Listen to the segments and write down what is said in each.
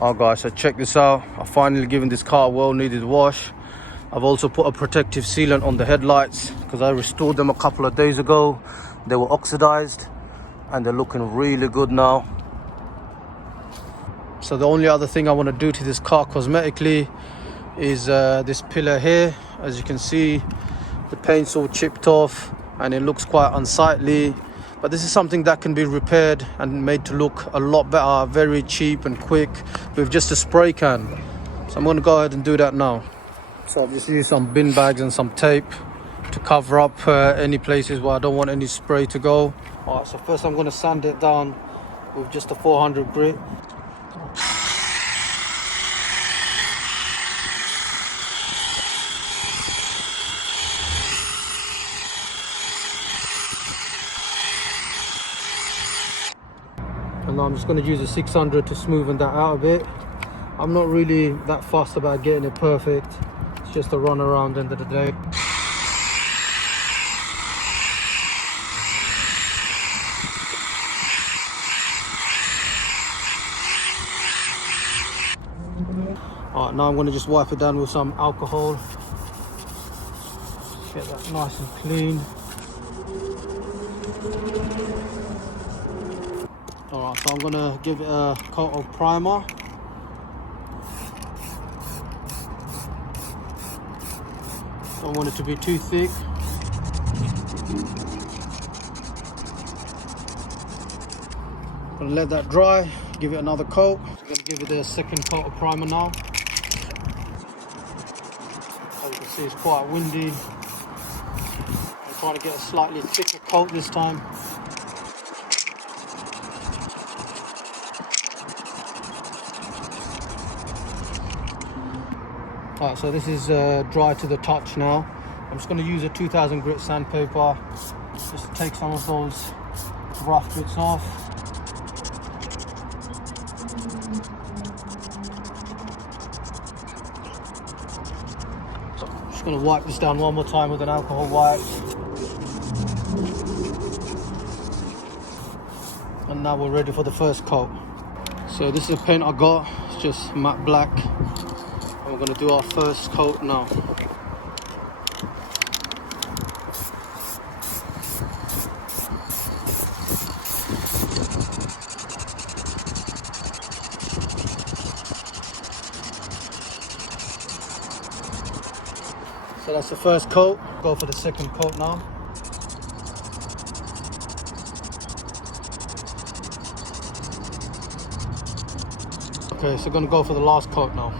Oh guys, so check this out. I've finally given this car a well needed wash. I've also put a protective sealant on the headlights because I restored them a couple of days ago. They were oxidized and they're looking really good now. So the only other thing I want to do to this car cosmetically is this pillar here. As you can see, the paint's all chipped off and it looks quite unsightly, but this is something that can be repaired and made to look a lot better, very cheap and quick with just a spray can. So I'm going to go ahead and do that now. So I've just used some bin bags and some tape to cover up any places where I don't want any spray to go. Alright, so first I'm going to sand it down with just a 400 grit. And now I'm just going to use a 600 to smoothen that out a bit. I'm not really that fussed about getting it perfect. It's just a run around end of the day. Alright, now I'm going to just wipe it down with some alcohol. Get that nice and clean. Alright, so I'm going to give it a coat of primer. Don't want it to be too thick. I'm going to let that dry, give it another coat. I'm going to give it a second coat of primer now. As you can see, it's quite windy. I'm trying to get a slightly thicker coat this time. Alright, so this is dry to the touch now. I'm just going to use a 2000 grit sandpaper just to take some of those rough bits off. So I'm just going to wipe this down one more time with an alcohol wipe. And now we're ready for the first coat. So this is the paint I got, it's just matte black. And we're going to do our first coat now. So that's the first coat. Go for the second coat now. Okay, so going to go for the last coat now.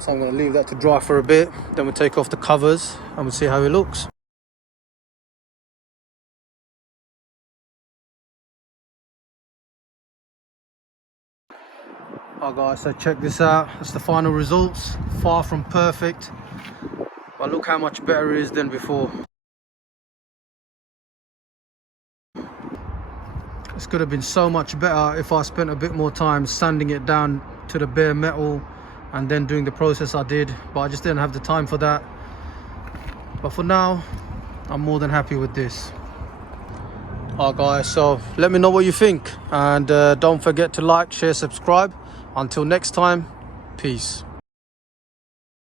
So I'm going to leave that to dry for a bit, then we'll take off the covers and we'll see how it looks. Alright guys, so check this out. That's the final results. Far from perfect, but look how much better it is than before. This could have been so much better if I spent a bit more time sanding it down to the bare metal and then doing the process I did, but I just didn't have the time for that. But for now, I'm more than happy with this. Alright guys, so let me know what you think, and don't forget to like, share, subscribe. Until next time, peace.